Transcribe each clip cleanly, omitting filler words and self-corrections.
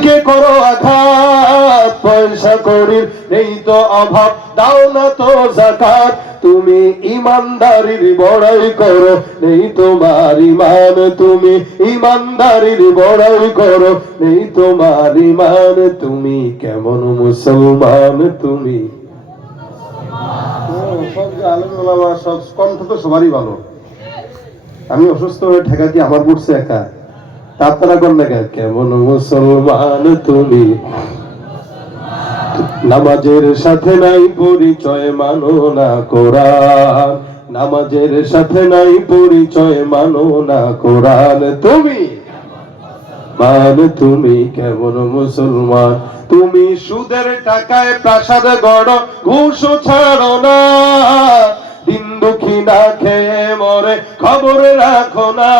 দিনকে করো আঘাত, পয়সা করির নেই তো অভাব, দাও না তো যাকাত। তুমি ইমানদারির বড়াই করো, নেই তোমার ইমান। তুমি ইমানদারির বড়াই করো, নেই তোমার ইমান। তুমি কেমন মুসলমান? তুমি সব যে আলেম ওলামা সব কণ্ঠ তো সবারই ভালো। আমি অসুস্থ হয়ে ঠেকা কি আমার পড়ছে একা? তারা কোন দেখা কেমন মুসলমান তুমি? নামাজের সাথে নাই পরিচয়, মানো না কোরআন। নামাজের সাথে নাই পরিচয়, মানো না কোরআন। তুমি তুমি কেমন মুসলমান? তুমি সুদের টাকায় প্রাসাদ গড়, ঘুষ ছাড়ো না। দিন দুঃখী না খেয়ে মরে, খবর রাখো না।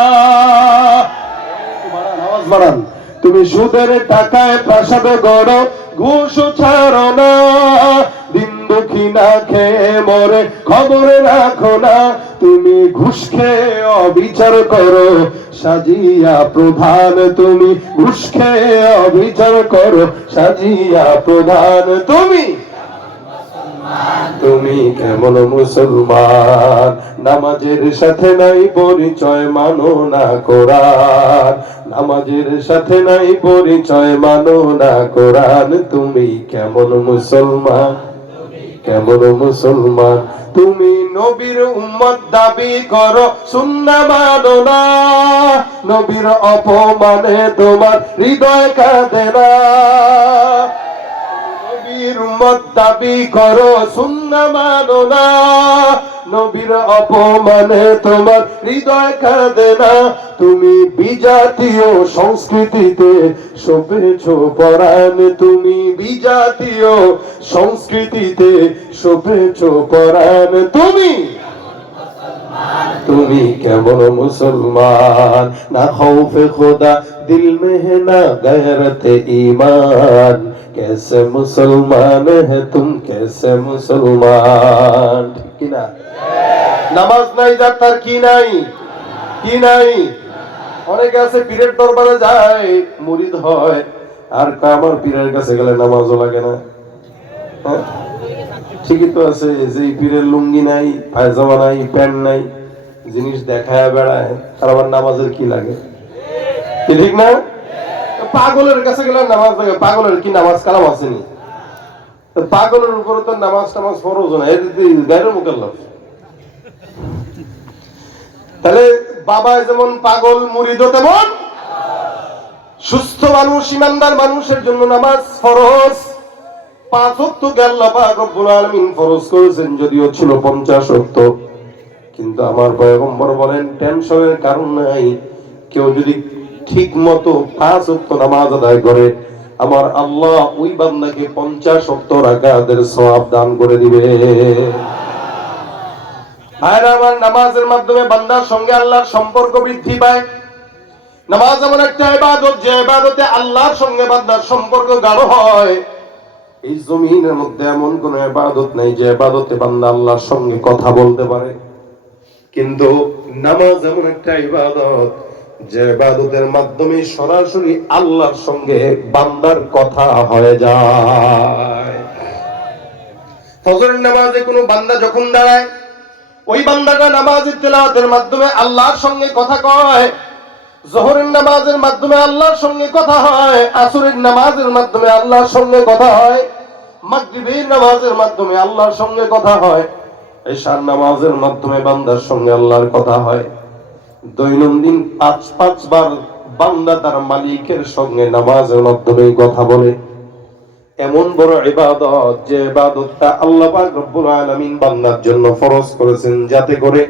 আওয়াজ বাড়ান। তুমি সুদের টাকায় প্রাসাদ গড়, ঘুষ ছাড়ো না। দিন দুঃখী না খেয়ে মরে, খবর রাখো না। তুমি ঘুষ খেয়ে অবিচার করো, সাজিয়া প্রধান। তুমি ঘুষ খেয়ে অবিচার করো, সাজিয়া প্রধান। তুমি কেমন মুসলমান? নামাজের সাথে নাই পরিচয়, মানো না কোরআন। নামাজের সাথে নাই পরিচয়, মানো না কোরআন। তুমি কেমন মুসলমান? কেমন মুসলমান? তুমি নবীর উম্মত দাবি করো, সুন্নাহ মানো না। নবীর অপমানে তোমার হৃদয় কাঁদে না। নবীর উম্মত দাবি করো, সুন্নাহ মানো না। নবীর অপমানে তোমার হৃদয় কাঁদে না। তুমি বিজাতীয় সংস্কৃতিতে শোভেছো পরাণ। তুমি বিজাতীয় সংস্কৃতিতে শোভেছো পরাণ। তুমি কেমন মুসলমান? না খৌফে খোদা দিল में है ना गैरत ईमान, कैसे मुसलमान है तुम, कैसे मुसलमान? ঠিক কি না? নামাজ নাই যার তার কি নাই? কি নাই? অনেকে আছে পীরের দরবারে যায়, মুরিদ হয়, আর আমার পীরের কাছে গেলে নামাজও লাগে না। হ্যাঁ, ঠিকই তো আছে। যে পীরের লুঙ্গি নাই, পায়জামা নাই, প্যান্ট নাই, জিনিস দেখায় বেড়ায়, আর আবার নামাজের কি লাগে? ঠিক না? পাগলের কাছে গেলে নামাজ লাগে। পাগলের কি নামাজ কালাম আসেনি? পাগলের উপরে তো নামাজ টামাজ ফরজ না, গায়রুল মুকাল্লাফ। তাহলে বাবা যেমন পাগল, মুরিদও তেমন। সুস্থ মানুষ, ইমানদার মানুষের জন্য নামাজ ফরজ। 5 ওয়াক্ত আল্লাহ পাক রব্বুল আলামিন ফরজ করেছেন, যদিও ছিল 50 ওয়াক্ত। কিন্তু আমার পয়গম্বর বলেন, টেনশনের কারণ নাই। কেউ যদি ঠিক মতো 5 ওয়াক্ত নামাজ আদায় করে, আমার আল্লাহ ওই বান্দাকে 50 ওয়াক্ত রাকাতের সওয়াব দান করে দিবে। আর আমার নামাজের মাধ্যমে বান্দার সঙ্গে আল্লাহর সম্পর্ক বৃদ্ধি পায়। নামাজ এমন একটা ইবাদত, যে ইবাদতে আল্লাহর সঙ্গে বান্দার সম্পর্ক গাঢ় হয়। এই জমিনের মধ্যে এমন কোন ইবাদত নাই যে ইবাদতে বান্দা আল্লাহর সঙ্গে কথা বলতে পারে। কিন্তু নামাজ এমন একটা ইবাদত, যে ইবাদতের মাধ্যমে সরাসরি আল্লাহর সঙ্গে বান্দার কথা হয়ে যায়। ফজরের নামাজে কোনো বান্দা যখন দাঁড়ায়, ওই বান্দাটা নামাজের তেলাওয়াতের মাধ্যমে আল্লাহর সঙ্গে কথা কয়। যোহরের নামাজের মাধ্যমে আল্লাহর সঙ্গে কথা হয়। আসরের নামাজের মাধ্যমে আল্লাহর সঙ্গে কথা হয়। মাগরিবের নামাজের মাধ্যমে আল্লাহর সঙ্গে কথা হয়। এশার নামাজের মাধ্যমে বান্দার সঙ্গে আল্লাহর কথা হয়। দৈনন্দিন 5 বার বান্দা তার মালিকের সঙ্গে নামাজের মাধ্যমে কথা বলে। এমন বড় ইবাদত, যে ইবাদতটা আল্লাহ পাক রব্বুল আলামিন বান্দার জন্য ফরজ করেছেন, যাতে করে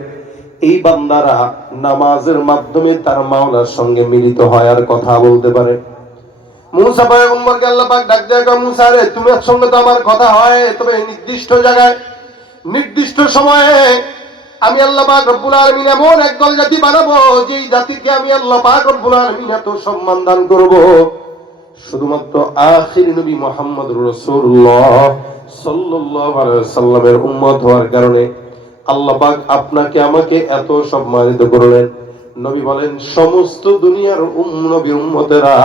এই বান্দারা নামাজের মাধ্যমে তার মাওলার সঙ্গে মিলিত হয় আর কথা বলতে পারে। মুসা পয়গম্বরকে আল্লাহ পাক ডাক দেয়া কয়, মুসা রে, তোমার সঙ্গে তো আমার কথা হয়, তবে নির্দিষ্ট জায়গায়, নির্দিষ্ট সময়ে আমি আল্লাহ পাক রব্বুল আলামিন এমন একদল জাতি বানাবো, যেই জাতিকে আমি আল্লাহ পাক রব্বুল আলামিন এত সম্মান দান করব, শুধুমাত্র আখির নবী মুহাম্মদুর রাসূলুল্লাহ সাল্লাল্লাহু আলাইহি ওয়াসাল্লামের উম্মত হওয়ার কারণে আল্লাহ পাক আপনাকে আমাকে এত সম্মানিত করলেন। নবী বলেন, সমস্ত দুনিয়ার নবী উম্মতেরা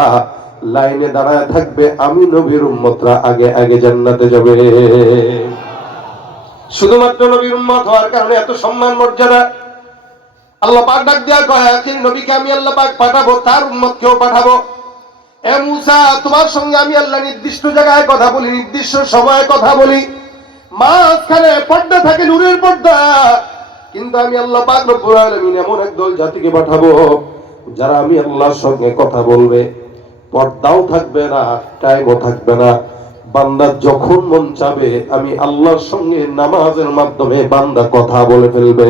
লাইনে দাঁড়ায় থাকবে, আমি নবীর উম্মতরা আগে আগে জান্নাতে যাবে। শুধুমাত্র নবীর উম্মত হওয়ার কারণে এত সম্মান মর্যাদা। আল্লাহ পাক ডাক দিয়া কয়, আখির নবীকে আমি আল্লাহ পাক পাঠাবো, তার উম্মতকেও পাঠাবো। এ মুসা, তোমার সঙ্গে আমি আল্লাহ নির্দিষ্ট জায়গায় কথা বলি, নির্দিষ্ট সময়ে কথা বলি, মাঝখানে পর্দা থাকে, নূরের পর্দা। কিন্তু আমি আল্লাহ পাক রব্বুল আলামিন এমন একদল জাতিকে পাঠাবো যারা আমি আল্লাহর সঙ্গে কথা বলবে, পর্দাও থাকবে না, টাইমও থাকবে না। বান্দা যখন মন চাবে আমি আল্লাহর সঙ্গে নামাজের মাধ্যমে বান্দা কথা বলে ফেলবে।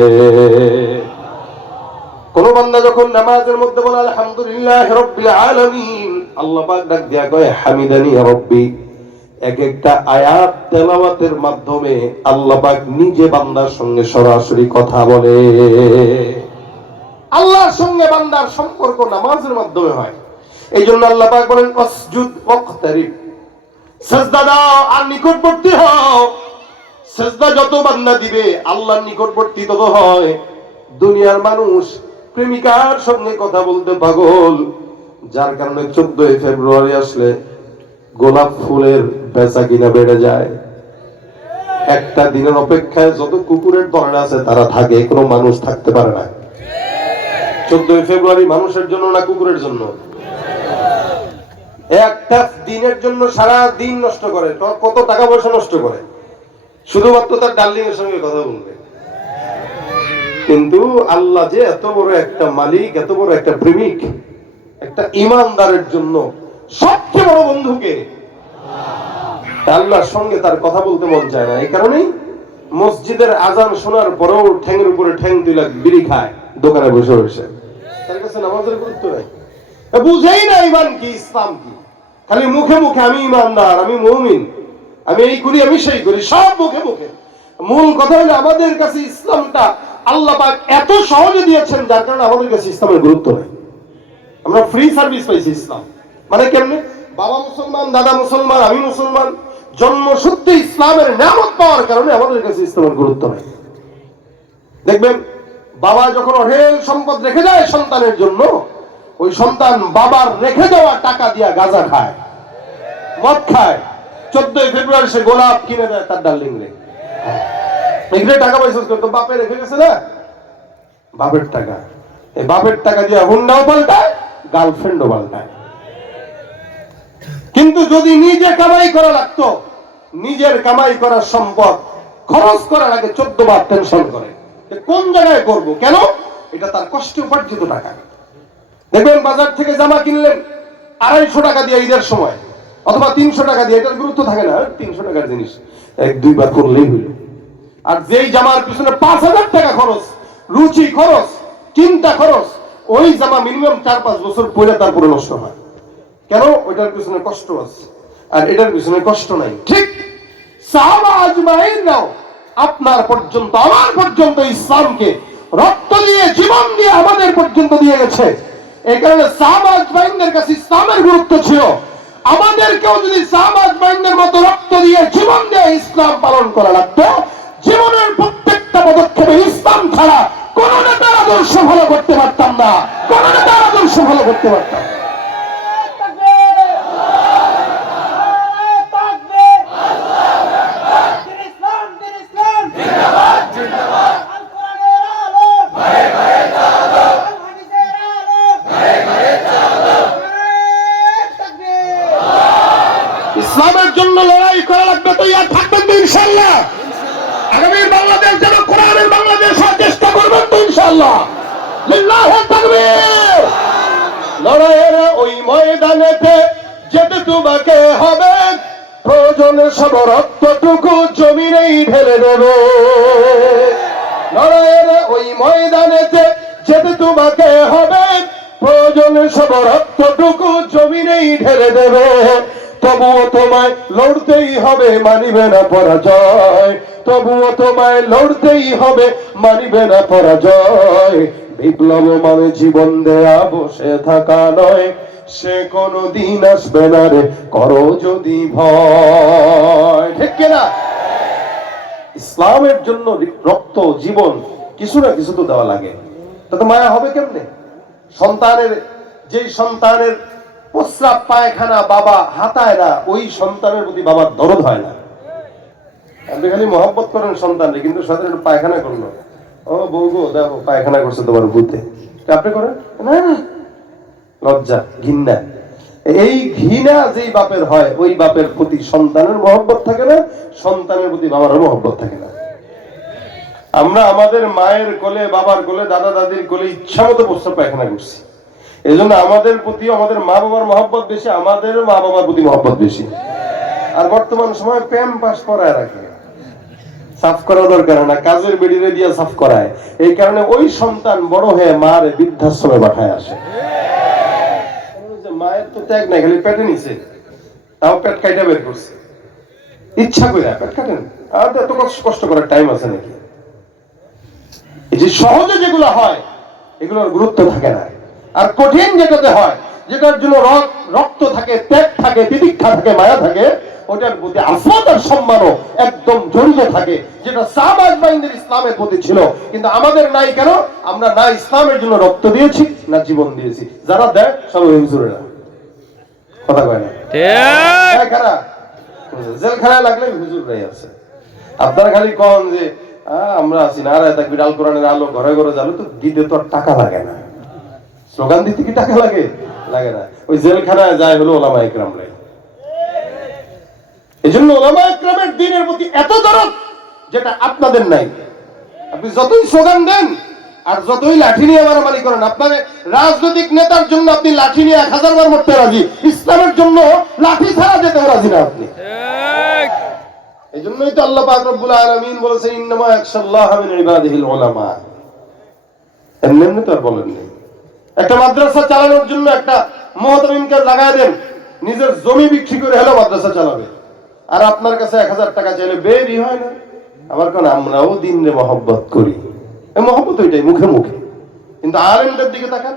কোন বান্দা যখন নামাজের মধ্যে বলে আলহামদুলিল্লাহ রাব্বিল আলামিন, আল্লাহ পাক ডাক দিয়া কয় হামিদানি রাব্বি। এক একটা আয়াত তেলাওয়াতের মাধ্যমে আল্লাহ পাক নিজে বান্দার সঙ্গে সরাসরি কথা বলে। আল্লাহর সঙ্গে বান্দার সম্পর্ক নামাজের মাধ্যমে হয়। এই জন্য আল্লাহ পাক বলেন ওয়াসজুদ ওয়াকতারিব, সিজদা দাও আর নিকটবর্তী হও। সিজদা যত বান্দা দিবে আল্লাহর নিকটবর্তী তত হয়। দুনিয়ার মানুষ প্রেমিকার সঙ্গে কথা বলতে পাগল, যার কারণে 14 ফেব্রুয়ারি আসলে গোলাপ ফুলের বেচা কিনা বেড়ে যায়। একটা দিনের অপেক্ষায় যত কুকুরের দল আছে তারা থাকে, কোনো মানুষ থাকতে পারে না। 14 ফেব্রুয়ারি মানুষের জন্য না কুকুরের জন্য? একটা দিনের জন্য সারা দিন নষ্ট করে, কত টাকা পয়সা নষ্ট করে, শুধুমাত্র তার ডার্লিং এর সঙ্গে কথা বলবে। কিন্তু আল্লাহ যে এত বড় একটা মালিক, এত বড় একটা প্রেমিক, একটা ইমানদারের জন্য সবচেয়ে বড় বন্ধুকে, আল্লাহর সঙ্গে তার কথা বলতে মন চায় না। এই কারণেই মসজিদের আজান শোনার পরেও ঠ্যাংের উপরে ঠ্যাং তুলে বিড়ি খায় দোকানে বসে বসে। তার কাছে নামাজের গুরুত্ব নাই, বুঝেই না ইমান কি, ইসলাম কি। খালি মুখে মুখে আমি ইমানদার, আমি মুমিন, আমি এই করি, আমি সেই করি, সব মুখে মুখে। মূল কথা হলো আমাদের কাছে ইসলামটা আল্লাহ পাক এত সহজে দিয়েছেন, যার কারণে আমাদের কাছে ইসলামের গুরুত্ব নেই। আমরা ফ্রি সার্ভিস পাইছি ইসলাম। মানে কেমনে? বাবা মুসলমান, দাদা মুসলমান, আমি মুসলমান, জন্মসূত্রে ইসলামের নিয়ামত পাওয়ার কারণে আমাদের কাছে ইসলামের গুরুত্ব নেই। দেখবেন বাবা যখন অঢেল সম্পদ রেখে যায় সন্তানের জন্য, ওই সন্তান বাবার রেখে দেওয়া টাকা দিয়া গাঁজা খায়, মদ খায়। 14 ফেব্রুয়ারি সে গোলাপ কিনে দেয় তার ডার্লিং রে। এখানে টাকা পয়সা করতো, বাপে রেখে গেছে না, বাপের টাকা। এই বাপের টাকা দিয়ে হুন্ডাও পাল্টায়, গার্লফ্রেন্ডও পাল্টায়। কিন্তু যদি নিজে কামাই করা লাগতো, নিজের কামাই করার সম্পদ খরচ করার আগে 14 বার টেনশন করে কোন জায়গায় করব, কেন? এটা তার কষ্টে উপার্জিত টাকা। দেখবেন বাজার থেকে জামা কিনলেন 250 টাকা দিয়ে ঈদের সময়, অথবা 300 টাকা দিয়ে, এটার গুরুত্ব থাকে না, 300 টাকার জিনিস 1-2 বার করলেই হইল। আর যেই জামার পিছনে 5000 টাকা খরচ, রুচি খরচ, চিন্তা খরচ, ওই জামা মিনিমাম 4-5 বছর পরে তারপরে নষ্ট হয়। কেন? ওইটার পিছনে কষ্ট আছে, আর এটার পিছনে কষ্ট নাই। ঠিক সাহাবা আজমাইনরাও আপনার পর্যন্ত, আমার পর্যন্ত ইসলামকে রক্ত দিয়ে, জীবন দিয়ে আমাদের পর্যন্ত দিয়ে গেছে। এই কারণে সাহাবা আজমাইনদের কাছে ইসলামের গুরুত্ব ছিল। আমাদেরকেও যদি সাহাবা আজমাইনদের মতো রক্ত দিয়ে, জীবন দিয়ে ইসলাম পালন করা লাগতো, জীবনের প্রত্যেকটা পদক্ষেপে ইসলাম ছাড়া কোন নেতার আদর্শ ফলো করতে পারতাম না, কোন নেতার আদর্শ ফলো করতে পারতাম। ইসলামের জন্য লড়াই করা লাগবে, তো ইয়ার থাকবেন তো ইনশাআল্লাহ। আগামীর বাংলাদেশ যেন কোরআনের বাংলাদেশ হওয়ার চেষ্টা করবেন তো ইনশাআল্লাহ। লিল্লাহি তাকবীর। লড়াইয়ের ওই ময়দানেতে যেতে তোমাকে হবে, প্রয়োজনে সব রক্তটুকু জমিনেই ঢেলে দেবে। লড়াইয়ের ওই ময়দানেতে যেতে তোমাকে হবে, প্রয়োজনে সব রক্তটুকু জমিনেই ঢেলে দেবে। তবুও তোমায় লড়তেই হবে, মানিবে না পরাজয়। তবুও তোমায় লড়তেই হবে, মানিবে না পরাজয়। বিপ্লব মানে জীবন দেয়া, বসে থাকা নয়, সে কোনদিন আসবে না রে, করো যদি ভয়। ঠিক কিনা? ইসলামের জন্য রক্ত, জীবন, কিছু না কিছু তো দেওয়া লাগে। তাতে মায়া হবে কেমনে? সন্তানের, যেই সন্তানের প্রস্রাব পায়খানা বাবা হাতায় না, ওই সন্তানের প্রতি বাবার দরদ হয় না। আপনি খালি মহব্বত করেন সন্তানকে, কিন্তু সাথে পায়খানা করলো, ও বউ গো দেখো পায়খানা করছে তোমার বুতে, আপনি করেন না, লজ্জা ঘৃণা। এই ঘৃণা যেই বাপের হয়, ওই বাপের প্রতি সন্তানের মহব্বত থাকে না, সন্তানের প্রতি বাবারও মহব্বত থাকে না। আমরা আমাদের মায়ের কোলে, বাবার কোলে, দাদা দাদির কোলে ইচ্ছা মতো প্রস্রাব পায়খানা করছি। এই জন্য আমাদের প্রতি আমাদের মা বাবার মহব্বত বেশি, আমাদেরও মা বাবার প্রতি মহব্বত বেশি। আর বর্তমান সময় প্যাম পাস করায় রাখে, সাফ করা দরকার না, কাজের বেড়িয়ে দিয়ে সাফ করায়। এই কারণে ওই সন্তান বড় হয়ে মার বৃদ্ধাশ্রমে পাঠায় আসে। মায়ের তো ত্যাগ নাই, খালি পেটে নিছে, তাও পেট কাইটা বের করছে ইচ্ছা করে। পেট কাটেন, আর এত কষ্ট করার টাইম আছে নাকি? এই যে সহজে যেগুলো হয় এগুলোর গুরুত্ব থাকে না, আর কঠিন যেটাতে হয়, যেটার জন্য রক্ত থাকে, ত্যাগ থাকে, তিতিক্ষা থাকে, মায়া থাকে, ওটার প্রতি আফত আর সম্মানও একদম জড়িত থাকে, যেটা সাহাবায়ে বাইনদের ইসলামের প্রতি ছিল। কিন্তু আমাদের নাই কেন? আমরা না ইসলামের জন্য রক্ত দিয়েছি, না জীবন দিয়েছি। যারা দেয় সব ওই হুজুরেরা, কথা কয় না ঠিক? জেলখানায় লাগলে হুজুররাই আছে। আপনারা খালি কন যে আমরা আছি না, আর বিড়াল কোরআনের আলো ঘরে ঘরে যাবে, তো দিতে তো টাকা লাগে না, স্লোগান দিতে কি টাকা লাগে? লাগে না। ওই জেলখানায় যায় হলো ওলামায়ে কেরামরা। এই জন্য ওলামায়ে কেরামের দ্বীনের প্রতি এত দরদ, যেটা আপনাদের নাই। আপনি যতই স্লোগান দেন আর যতই লাঠি নিয়ে মারামারি করেন, আপনার রাজনৈতিক নেতার জন্য আপনি লাঠি নিয়ে 1000 বার মরতে রাজি, ইসলামের জন্য লাঠি ছাড়া যেতে রাজি না আপনি। এই জন্যই তো আল্লাহ পাক রব্বুল আলামিন বলেছেন, ইন্নামা ইয়াখশাল্লাহ মিন ইবাদিহিল উলামা। এমনি তো আর বলেন নেই। একটা মাদ্রাসা চালানোর জন্য একটা মুহতামিমকে লাগায় দেন, নিজের জমি বিক্রি করে হলো মাদ্রাসা চালাবে, আর আপনার কাছে 1000 টাকা চাইলে বেরই হয় না। আবার কারণ আমরাও দিনে মহব্বত করি, এই মহব্বত ওইটাই মুখে মুখে, কিন্তু আলেমদের দিকে তাকান।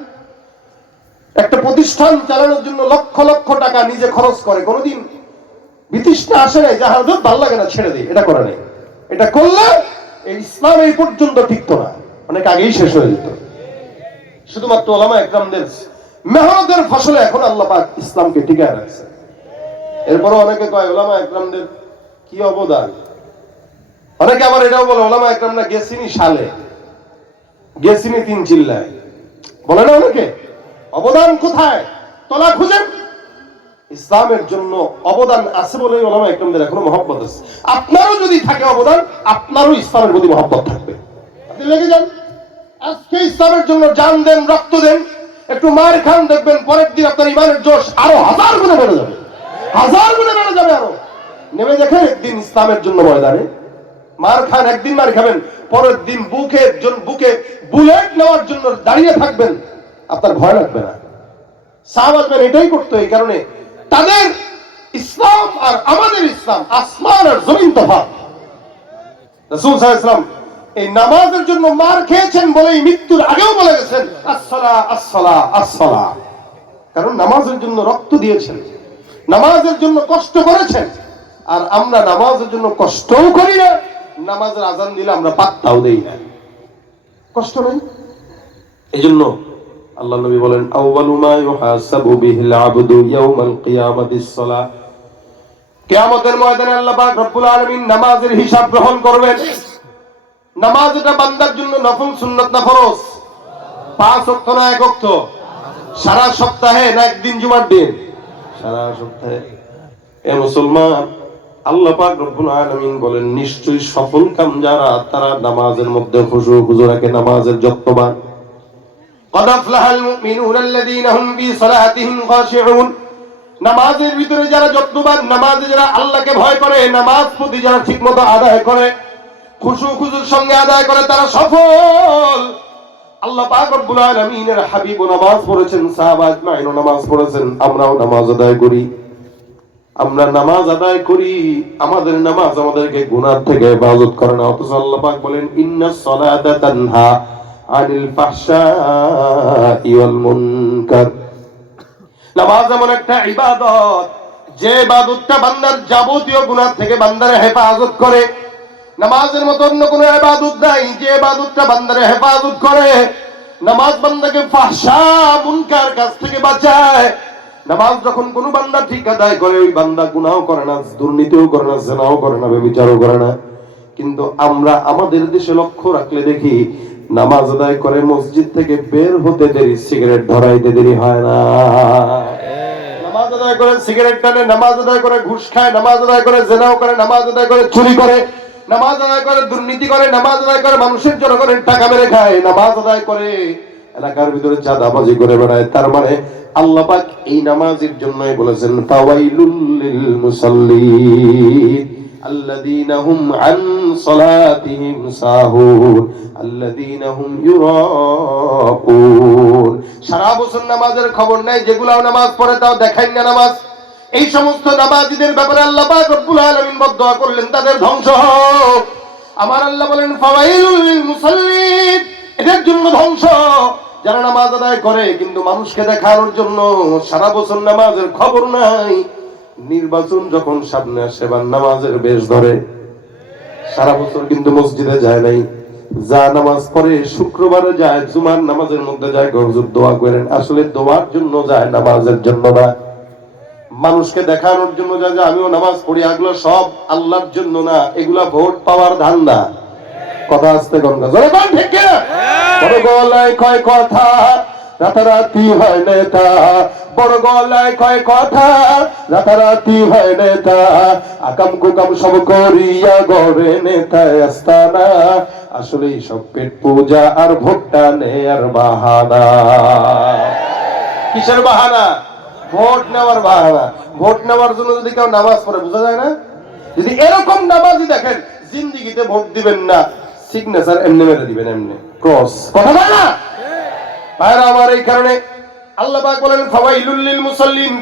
একটা প্রতিষ্ঠান চালানোর জন্য লক্ষ লক্ষ টাকা নিজে খরচ করে, কোনোদিন বিতৃষ্ণা আসে নাই, যাহার ভালো লাগে না ছেড়ে দিই, এটা করে নাই। এটা করলে এই ইসলাম এই পর্যন্ত টিকতো না, অনেক আগেই শেষ হয়ে যেত। শুধুমাত্র ওলামায়ে কেরামদের মেহনতের ফসলে এখন আল্লাহ পাক ইসলামকে টিকায় রাখছে। এরপরও অনেকে কয় ওলামায়ে কেরামদের কি অবদান। অনেকে আবার এটাও বলে ওলামায়ে কেরামরা গেছিনি সালে, গেছিনি 3 চিল্লায়, বলে না অনেকে। অবদান কোথায়? তলা খুঁজেন। ইসলামের জন্য অবদান আছে বলেই ওলামায়ে কেরামদের এখনো মহব্বত আছে। আপনারও যদি থাকে অবদান, আপনারও ইসলামের প্রতি মহব্বত থাকবে। আপনি লেগে যান, আজকে ইসলামের জন্য জান দেন, রক্ত দেন, একটু মার খান, দেখবেন পরের দিন আপনার ইমানের জোশ আরো 1000 গুণে বেড়ে যাবে, 1000 গুণে বেড়ে যাবে। আরো নেমে দেখেন একদিন ইসলামের জন্য ময়দানে মার খান, একদিন মার খাবেন, পরের দিন বুকে বুলেট নেওয়ার জন্য দাঁড়িয়ে থাকবেন, আপনার ভয় লাগবে না। সাহাবারা এটাই করতো। এই কারণে তাদের ইসলাম আর আমাদের ইসলাম আসমান আর জমিন তফাৎ। রাসূল সাল্লাল্লাহু আলাইহি ওয়াসাল্লাম এই নামাজের জন্য মার খেয়েছেন বলেই মৃত্যুর আগেও বলে গেছেন আসসালাহ আসসালাহ আসসালাহ, কারণ নামাজের জন্য রক্ত দিয়েছেন, নামাজের জন্য কষ্ট করেছেন। আর আমরা নামাজের জন্য কষ্টও করি না, নামাজের আজান দিলে আমরা পাত্তাও দেই না, কষ্ট নেই। এই জন্য আল্লাহ নবী বলেন, আউয়ালু মা ইউহাসাবু বিহিল আবদু ইয়াউমাল কিয়ামাতিস সালাহ। কিয়ামতের ময়দানে আল্লাহ পাক রব্বুল আলামিন নামাজের হিসাব গ্রহণ করবেন। নামাজ এটা বান্দার জন্য নফল, সুন্নাত না ফরজ? 5 ওয়াক্ত না 1 ওয়াক্ত? সারা সপ্তাহে না একদিন জুমার দিন? সারা সপ্তাহে। এ মুসলমান, আল্লাহ পাক রব্বুল আলামিন বলেন, নিশ্চয়ই সফল কাম যারা, তারা নামাজের মধ্যে খুশু খুজু রাখে, নামাজের যত্নবান। قد أفلح المؤمنون الذين هم في صلاتهم خاشعون। নামাজের ভিতরে যারা যত্নবান, নামাজে যারা আল্লাহকে ভয় করে, নামাজ প্রতি যারা ঠিকমতো আদায় করে, খুশু খুজুর সঙ্গে আদায় করে, তারা সফল। আল্লাহ পাক রব্বুল আলামিনের হাবিব নামাজ পড়েছেন, সাহাবা আজমাইন নামাজ পড়েছেন, আমরাও নামাজ আদায় করি। আমরা নামাজ আদায় করি, আমাদের নামাজ আমাদেরকে গুনাহ থেকে হেফাজত করে না। অথচ আল্লাহ পাক বলেন, ইন্নাস সালাতা তানহা আনিল ফাহশাই ওয়াল মুনকার। নামাজ এমন একটা ইবাদত, যে ইবাদতটা বান্দার যাবতীয় গুনাহ থেকে বান্দারে হেফাজত করে। নামাজের মতো অন্য কোনো ইবাদত নাই যে ইবাদতটা বান্দারে হেফাজত করে। নামাজ বান্দাকে ফাহশা মুনকার কাছ থেকে বাঁচায়। নামাজ যখন কোন বান্দা ঠিক আদায় করে, ওই বান্দা গুনাহও করে না, দুর্নীতিও করে না, জিনাও করে না, ব্যভিচারও করে না। কিন্তু আমরা আমাদের দেশে লক্ষ্য রাখলে দেখি, নামাজ আদায় করে মসজিদ থেকে বের হতে দেরি, সিগারেট ধরাইতে দেরি হয় না। নামাজ আদায় করে সিগারেট টানে, নামাজ আদায় করে ঘুষ খায়, নামাজ আদায় করে জিনাও করে, নামাজ আদায় করে চুরি করে, নামাজ আদায় করে দুর্নীতি করে, নামাজ আদায় করে মানুষের জনগণের টাকা মেরে খায়, নামাজ আদায় করে এলাকার ভিতরে চাঁদাবাজি করে বেড়ায়। তার মানে আল্লাহ পাক এই নামাজের জন্যই বলেছেন ফাওয়াইলুল লিল মুসাল্লিন আল্লাযীনা হুম আন সালাতিহিম সাহুন আল্লাযীনা হুম ইউরাউন। সারা বছর নামাজের খবর নাই, যেগুলো নামাজ পড়ে তাও দেখাই না নামাজ। এই সমস্ত নামাজীদের ব্যাপারে আল্লাহ পাক রব্বুল আলামিন বদদোয়া করলেন, তাদের ধ্বংস হোক। আমার আল্লাহ বলেন ফাওয়াইলুল লিল মুসাল্লিন, এদের জন্য ধ্বংস যারা নামাজ আদায় করে কিন্তু মানুষকে দেখানোর জন্য সারা বছর নামাজের খবর নাই। নির্বাচন যখন সামনে আসে বা নামাজের বেশ ধরে, সারা বছর কিন্তু মসজিদে যায় নাই, যা নামাজ পড়ে শুক্রবারে যায়, জুমার নামাজের মধ্যে যায়, হুজুর দোয়া করেন, আসলে দোয়ার জন্য যায়, নামাজের জন্য না। মানুষকে দেখানোর জন্য যায় যে আমিও নামাজ পড়ি, এগুলো সব আল্লাহর জন্য না, এগুলা ভোট পাওয়ার ধান্দা। কথা আসতে গঙ্গা জোরে বল ঠিক কিনা? বড় গলায় কয় কথা, রাতারাতি হয় নেতা, বড় গলায় কয় কথা, রাতারাতি হয় নেতা, আকাম কুকাম সব করিয়া গড়ে নেতা আস্তানা, আসলে সব পেট পূজা আর ভোটটা নেয়ার বাহানা। কিসের বাহানা? ভোট নেওয়ার বাহানা। ভোট নেওয়ার জন্য যদি কেউ নামাজ পড়ে, বোঝা যায় না? যদি এরকম নামাজই দেখেন, জিন্দিগিতে ভোট দিবেন না, সিগনেচার এমনি মেরে দিবেন, এমনি ক্রস। কথা বল না ভাইরা আমার। এই কারণে আল্লাহ পাক বলেন ফাওয়াইলুল লিল মুসাল্লিন।